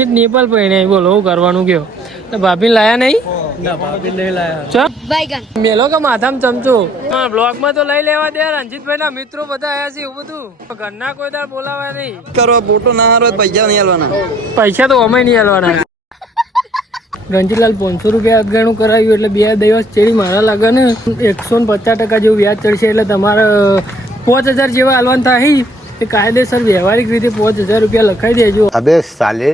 ઠીક નેપાલ પૈણે બોલો હું કરવાનું કયો તો ભાભી લાયા નહીં ના ભાભી નહીં લાયા મેલો કે માથામાં ચમચો હા બ્લોગમાં તો લઈ લેવા દે રંજીતભાઈ ના મિત્રો બધા આયા છે એવું બધું ઘરના કોઈ દાળ બોલાવા નહીં કરો ફોટો ના હારો પૈસા નહીં આલવાના પૈસા તો અમે નહીં આલવાના રંજીતલાલ 500 રૂપિયા અગિયારનું કરાવ્યું એટલે 2 દિવસ ચેડી મારા લાગે ને 150% જેવું વ્યાજ ચડશે એટલે તમારે 5000 જેવા આલવાન થાય એ કાયદેસર વ્યવહારિક રીતે 5000 રૂપિયા લખાઈ દેજો અબે સાલે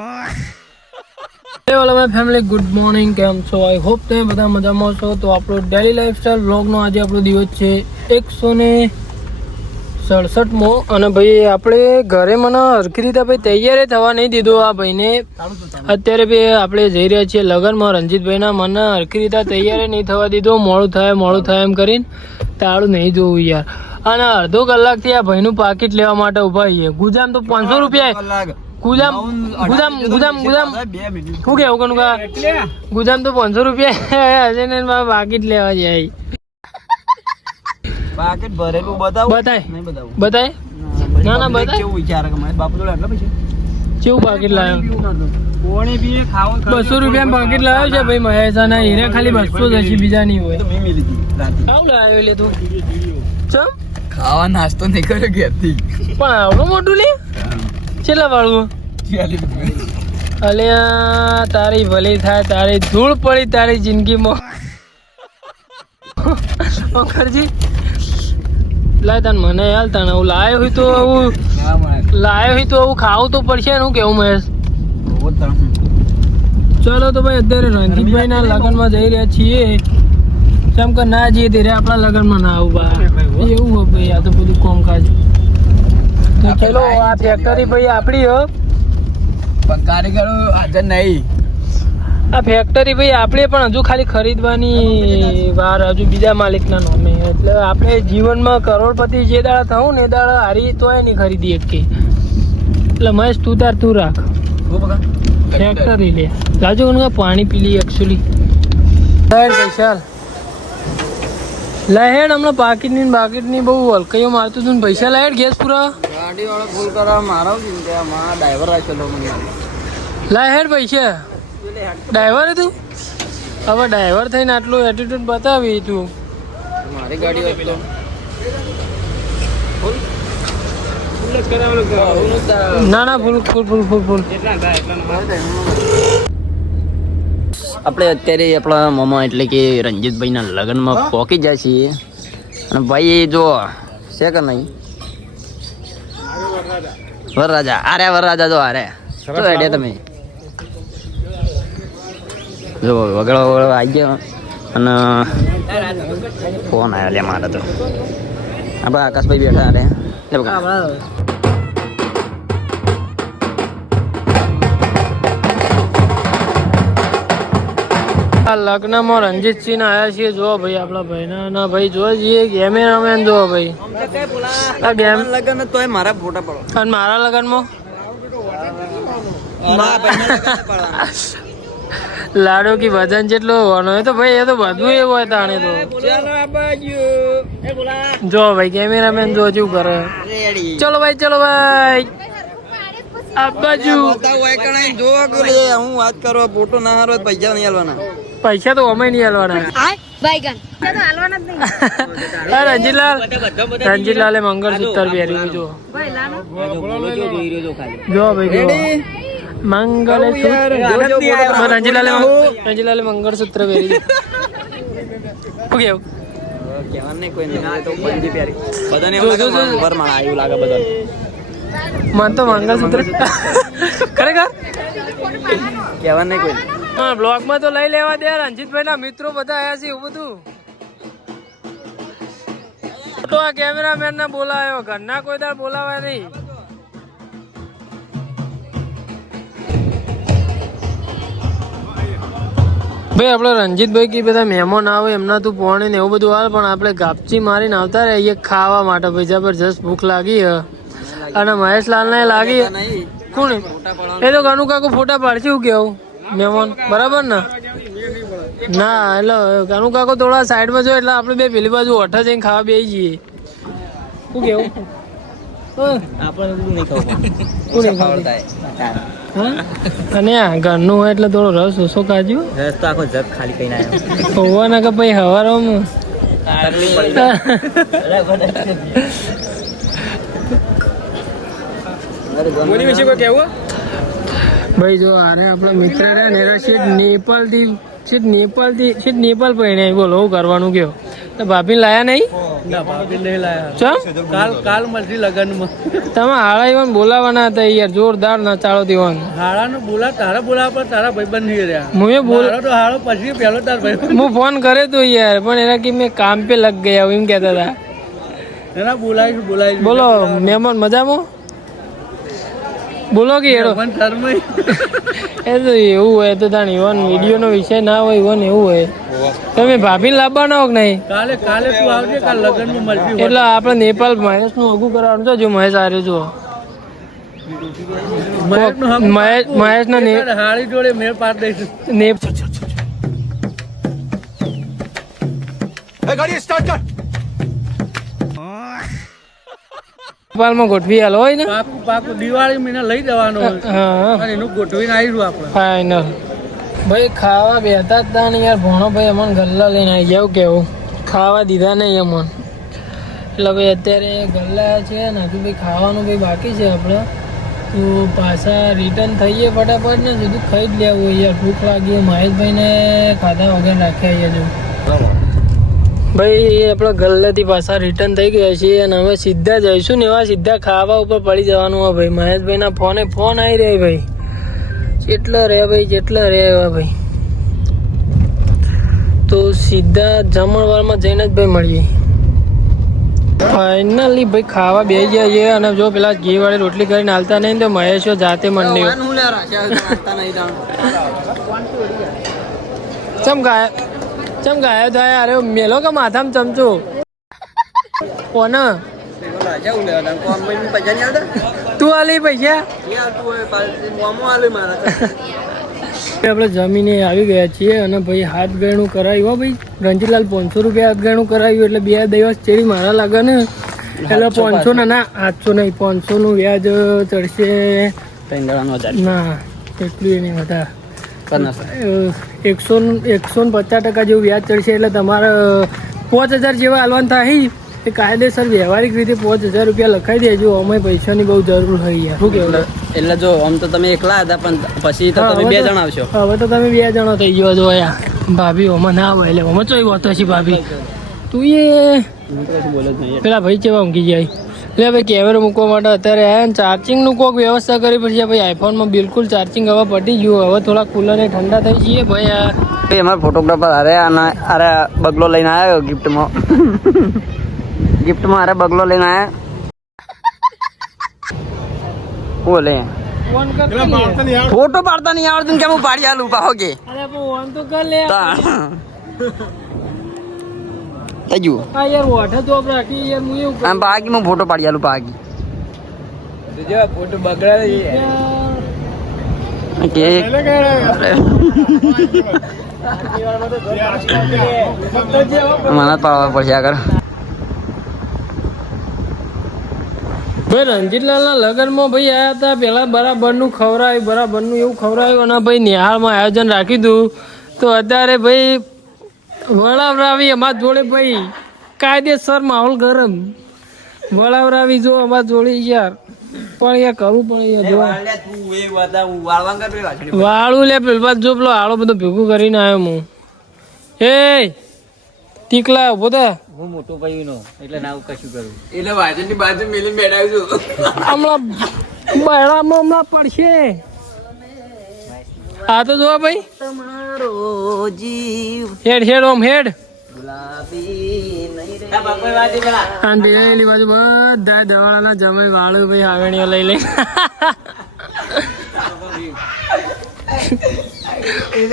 ફેમિલી ગુડ મોર્નિંગ કેમ છો આઈ હોપ તમે બધા મજામાં છો તો આપણો ડેલી લાઈફસ્ટાઈલ વ્લોગનો આજે આપણો દિવસ છે 167મો અને ભાઈ આપણે ઘરે મને હરખી રીતે ભાઈ તૈયાર થવા નહીં દીધો આ ભાઈને અત્યારે ભાઈ આપણે જઈ રહ્યા છીએ લગ્નમાં રંજીતભાઈના મને હરખી રીતે તૈયાર નહીં થવા દીધો મોડું થાય એમ કરીને તાળું નહીં જોવું યાર અને અડધો કલાકથી આ ભાઈનું પાકીટ લેવા માટે ઉભા છીએ ગુજામ તો 500 રૂપિયા ગુજામ શું કેવું કનું કા ગુજામ તો 500 રૂપિયા હશે ને પાકીટ લેવા જાય પાકેટ ભરેલું બતાય ના ના બતાય કેવું વિચારે કે મારા બાપુ જોડે આટલા પૈસા કેવું પાકીટ લાવ્યો કોણે બી ખાવું 200 રૂપિયા પાકીટ લાવ્યો છે ભાઈ મહેશા ના હીરા ખાલી 200 જ હશે બીજા નહીં હોય તો મેં મિલી હતી રાતે આવું લાવ્યો લે તું ચમ ખાવા નાસ્તો નહીં કર્યો ઘેરથી પણ આવડું મોટું લે કેટલા વાળું અલ્યા તારી ભલી થાય તારી ધૂળ પડી તારી જિંદગીમાં ખરજી લાય તને મને હાલ તને હું લાયો હોય તો આવું ખાવું તો પડશે ને હું કેવું મહેશ ચલો તો ભાઈ અત્યારે રણજીતભાઈ ના લગ્નમાં જઈ રહ્યા છીએ કેમ કે ના જઈએ ત્યારે આપણા લગ્નમાં ના આવું બા એવું હોય ભાઈ આ તો બધું કોમકાજ તો ચલો આ ફેક્ટરી ભાઈ આપણી હો કારીગરો હાજર નહીં આ ફેક્ટરી ભાઈ આપણે પણ હજુ ખાલી ખરીદવાની વાર હજુ બીજા માલિકના નામે એટલે આપણે જીવનમાં કરોડપતિ જે દાડા થવું ને એ દાડા હારી તોય નહીં ખરીદી શકીએ એટલે મહેશ તું રાખ ફેક્ટરી લે રાજુ પાણી પી લઈએ એકચ્યુઅલી પૈસા લહેડ હમણાં પાકીટની બહુ હલકઈઓ મારતું હતું પૈસા લહેડ ગેસ પૂરા ગાડી વાળો ફૂલ કરવા મારા ડ્રાઈવર રાખેલો લહેડ પૈસા ડ્રાઈવર હતું હવે ડ્રાઈવર થઈને આટલું એટીટ્યુડ બતાવી તું મારી ગાડી ના ફૂલ આપણે અત્યારે આપણા મામા એટલે કે રંજીતભાઈના લગ્નમાં પહોંચી જાય છીએ અને ભાઈ જો છે કે નહીં વરરાજા વરરાજા જો આરે તો હેડે તમે જો વગડો આવી ગયો અને ફોન આવ્યો લે મારે તો આપણે આકાશભાઈ બેઠા અરે લગ્નમાં રંજીતસિંહ આવ્યા છીએ જો ભાઈ આપણા ભાઈના ના ભાઈ જોવા જઈએ કેમેરામેન જો ભાઈ આ ગેમ લગન તો મારા ફોટા પડો અને મારા લગ્નમાં લાડો કી વજન જેટલો હોવાનો હોય તો ભાઈ એ તો બધું એવું હોય તાણે તો જો ભાઈ કેમેરામેન જો શું કરે ચલો ભાઈ આ બાજુ હું વાત કરવા ફોટો ના હારો પૈસા નહીં આલવાના પૈસા તો અમે નહીં આલવાના રંજીતલાલે મંગળસૂત્ર પહેર્યું જો ભાઈ રંજીતલાલે મંગળસૂત્ર પહેર્યું શું કેવું મન તો મંગળસૂત્ર ખરેખર કેવા નહીં કોઈ હા બ્લોગમાં તો લઈ લેવા દે રંજીતભાઈ ના મિત્રો બધા આયા છે એવું બધું તો આ કેમેરામેન ને બોલાયો ઘરના કોઈ દાળ બોલાવાય નહીં ભાઈ આપણે રંજીતભાઈ કે બધા મહેમાન આવે એમના તું પોણી ને એવું બધું હાલ પણ આપણે ગાપચી મારીને આવતા રહીએ ખાવા માટે ભાઈ જબરજસ્ત ભૂખ લાગી અને મહેશલાલ ને લાગી કોણ એ તો કાનુ કાકુ ફોટા પાડશે એવું કેવું મહેમાન બરાબર ને ના એટલે કાનુ કાકો થોડા સાઈડમાં જો એટલે આપણે બે પેલી બાજુ હોઠા જઈને ખાવા બેસી જઈએ શું કેવું આપણે નહીં ખાવું કોને હા અને આ ઘરનું હોય એટલે થોડો રસ ઓછો કાઢ્યો રસ તો આખો જગ ખાલી કઈ ના આવ્યો હોવા ના કે ભાઈ હવારોમાં તકલીફ પડી વિશે કોઈ કેવું ભાઈ જો આરે આપણા મિત્ર રહ્યા ને એરા સીટ નેપાલ પૈણે બોલો હું કરવાનું કયો તો ભાભી લાયા નહીં ના ભાભી નહીં લાયા ચમ કાલ મળતી લગનમાં તમે હાળા ઈવન બોલાવાના હતા યાર જોરદાર નચાળો દીવાન હાળાનું તારા બોલાવા પર તારા ભાઈબંધ નહીં રહ્યા મુએ બોલ મારો તો હાળો પછી પેલો તાર ભાઈબંધ હું ફોન કરે તો યાર પણ એના કે મેં કામ પે લગ ગયા એમ કહેતા હતા એના બોલાવીશું બોલો મહેમાન મજામાં બોલો કે હેડો મન શરમાઈ એ તો એવું હોય તો તાણ ઈવન વિડીયોનો વિષય ના હોય ઈવન એવું હોય તમે ભાભીને લાવવાના હો કે નહીં કાલે તું આવજે કાલ લગનમાં મળતી એટલે આપણે નેપાલ મહેશનું અગું કરવાનું છે જો મહેશ આર્યો જો મહેશના હાળી જોડે મેળ પાડ દઈશું નેપાળમાં ગોઠવી હાલ હોય ને પાકું દિવાળી મહિના લઈ જવાનો હોય હા અને એનું ગોઠવીને આવીશું આપણે ફાઈનલ ભાઈ ખાવા બેઠા જ તા ને યાર ભણો ભાઈ અમને ગલ્લા લઈને આવી જાવ કેવું ખાવા દીધા નહીં અમને એટલે ભાઈ અત્યારે ગલ્લા છે ને હજુ ભાઈ ખાવાનું ભાઈ બાકી છે આપણે તો પાછા રિટર્ન થઈએ ફટાફટ ને સીધું ખાઈ જ લેવું યાર ભૂખ લાગી મહેશભાઈને ખાધા વગર રાખ્યા અહીંયા જો ભાઈ આપણે ગલ્લાથી પાછા રિટર્ન થઈ ગયા છીએ અને હવે સીધા જઈશું ને એવા સીધા ખાવા ઉપર પડી જવાનું હોય ભાઈ મહેશભાઈના ફોન આવી રહ્યા ભાઈ જેટલા રહે એવા ભાઈ તો સીધા જમણવારમાં જઈને જ ભાઈ મળીએ ફાઇનલી ભાઈ ખાવા બેસી ગયા છે અને જો પેલા ઘી વાળી રોટલી કરીને હાલતા નહીં તો મહેશો જાતે મંડી ચમ ગાયો થાય અરે મેલો કે માથામાં ચમચો કોને તું આલી પૈસા આપણે જમીને આવી ગયા છીએ અને ભાઈ હાથ ગયણું કરાવ્યું હો ભાઈ રંજીતલાલ 500 રૂપિયા હાથ ગયણું કરાવ્યું એટલે 2 દિવસ ચેડી મારા લાગે ને એટલે 500 ના 800 નહીં 500 નું વ્યાજ ચડશે ના એટલું નહીં વધારે 150% જેવું વ્યાજ ચડશે એટલે તમારે 5000 જેવા હાલવાન થાય એ કાયદેસર વ્યવહારિક રીતે 5000 રૂપિયા લખાઈ દેજો અમે પૈસાની બહુ જરૂર હોય યાર શું કેવું એટલે જો આમ તો તમે એકલા હતા પણ પછી તો તમે 2 જણ આવશો હવે તો તમે 2 જણો થઈ ગયો છો યાર ભાભી ઓમાં ના હોય એટલે ઓમાં ચોઈ વાતો છે ભાભી તું એ પેલા ભાઈ કેવા ઊંઘી જાય એટલે ભાઈ કેમેરો મૂકવા માટે અત્યારે આવ્યા ને ચાર્જિંગનું કોઈક વ્યવસ્થા કરવી પડશે ભાઈ આઈફોનમાં બિલકુલ ચાર્જિંગ હવે પટી ગયું હવે થોડા કુલર ને ઠંડા થઈ જઈએ ભાઈ અમારા ફોટોગ્રાફર અરે બગલો લઈને આવ્યો ગિફ્ટમાં અરે બગલો લઈને આવ્યા બોલે ફોટો પાડતા નહીં આવડતું કે હું પાડી આલું પાહો કે અરે ફોન તો કર લે તજુ આ યાર વાઠા તો રાખી યાર હું એવું આમ પાકી હું ફોટો પાડી આલું પાકી જો ફોટો બગડા કે મને પાડવા પડશે આગળ ભાઈ રંજીતલાલના લગ્નમાં ભાઈ આવ્યા હતા પેલા બરાબરનું ખવડાવ્યું એવું ખવડાવ્યું અને ભાઈ નિહાળમાં આયોજન રાખ્યું હતું તો અત્યારે ભાઈ વળાવરાવી અમારા જોડે ભાઈ કાયદેસર માહોલ ગરમ વળાવરાવી જો અમારા જોડે યાર પણ યાર કરવું પડે વાળું લે પેલા જો પેલો આળો બધો ભેગું કરીને આવ્યો હું એ ટીકલા ઉભો થા હું મોટો ભાઈ નો એટલે ના કશું કરું એટલે વાજનની બાજુ મેલી બેઠાવ્યું છું હમણાં બહેરામાં હમણાં પડશે આ તો જોવા ભાઈ તમારો જીવ હેડ ઓમ હેડ ગુલાબી પેલી બાજુ બધા દવાળાના જમાઈ વાળું ભાઈ હાવેણીઓ લઈ લઈ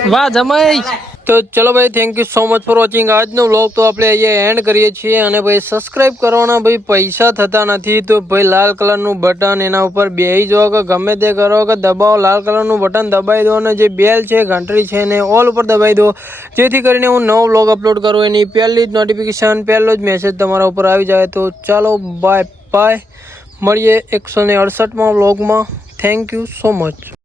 વાહ જમાઈ તો ચલો ભાઈ thank you so much for watching આજનો વ્લોગ તો આપણે અહીંયા એન્ડ કરીએ છીએ અને ભાઈ સબસ્ક્રાઇબ કરવાના ભાઈ પૈસા થતા નથી તો ભાઈ લાલ કલરનું બટન એના ઉપર બેહી જાઓ કે ગમે તે કરો કે દબાવો લાલ કલરનું બટન દબાવી દો અને જે બેલ છે ઘંટડી છે ને ઓલ ઉપર દબાવી દો જેથી કરીને હું નવો વ્લોગ અપલોડ કરું એની પહેલી જ નોટિફિકેશન પહેલો જ મેસેજ તમારા ઉપર આવી જાય તો ચાલો બાય બાય મળીએ 168માં વ્લોગમાં. Thank you so much.